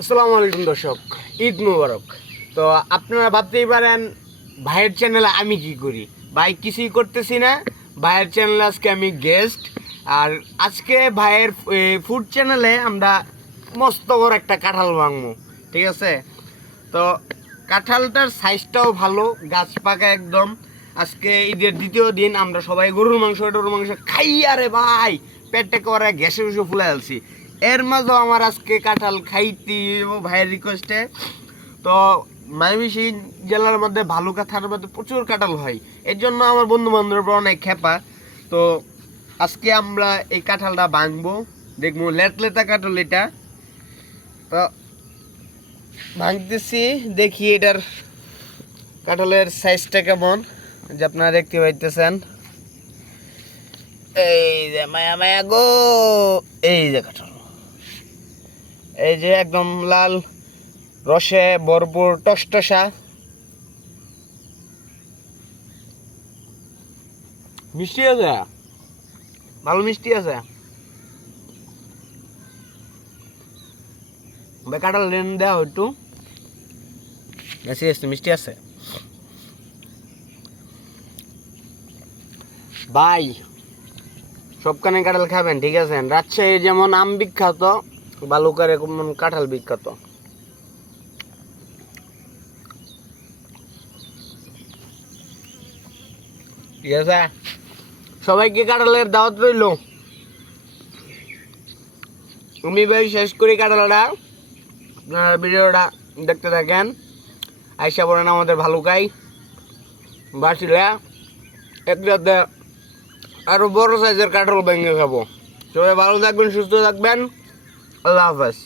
আসসালামু আলাইকুম দর্শক, ঈদ মুবারক। তো আপনারা ভাবতেই পারেন ভাইয়ের চ্যানেলে আমি কি করি। ভাই কিছুই করতেছি না, ভাইয়ের চ্যানেলে আজকে আমি গেস্ট। আর আজকে ভাইয়ের ফুড চ্যানেলে আমরা মস্ত বড় একটা কাঁঠাল ভাঙবো, ঠিক আছে? তো কাঁঠালটার সাইজটাও ভালো, গাছ পাকা একদম। আজকে ঈদের দ্বিতীয় দিন আমরা সবাই গরুর মাংস খাই। আরে ভাই, পেটটা করে গ্যাসে বসে ফুলে আলছি। এর মাঝেও আমার আজকে কাঁঠাল খাইতে ভাইয়ের রিকোয়েস্টে। তো ময়মনসিংহ জেলার মধ্যে ভালুকা থানার মধ্যে প্রচুর কাঁঠাল হয়, এর জন্য আমার বন্ধু বান্ধবরা অনেক খেপা। তো আজকে আমরা এই কাঁঠালটা ভাঙবো, দেখবো লেতা কাঁঠাল এটা। তো ভাঙতেছি, দেখি এটার কাঁঠালের সাইজটা কেমন, যে আপনারা দেখতে পাইতেছেন। এই যে মায়া মায়া গো, এই যে কাঁঠাল, এই যে একদম লাল, রসে ভরপুর, টসটসা, মিষ্টি আছে, ভালো মিষ্টি আছে। কাঁঠাল লেন দেওয়া একটু মিষ্টি আছে ভাই। সবখানে কাঁঠাল খাবেন, ঠিক আছে? রাজশাহী যেমন আম বিখ্যাত, বালুকার এমন কাঁঠাল বিখ্যাত। ঠিক আছে, সবাইকে কাঁঠালের দাওয়াত রইল। আমি ভাই শেষ করি কাঁঠালটা, আপনারা ভিডিওটা দেখতে থাকেন। আইসা পড়েন আমাদের ভালুকাই বাসিলা, একটাতে আরো বড় সাইজের কাঁঠাল ভেঙে খাবো। সবাই ভালো থাকবেন, সুস্থ থাকবেন। আল্লাহ হাফেজ।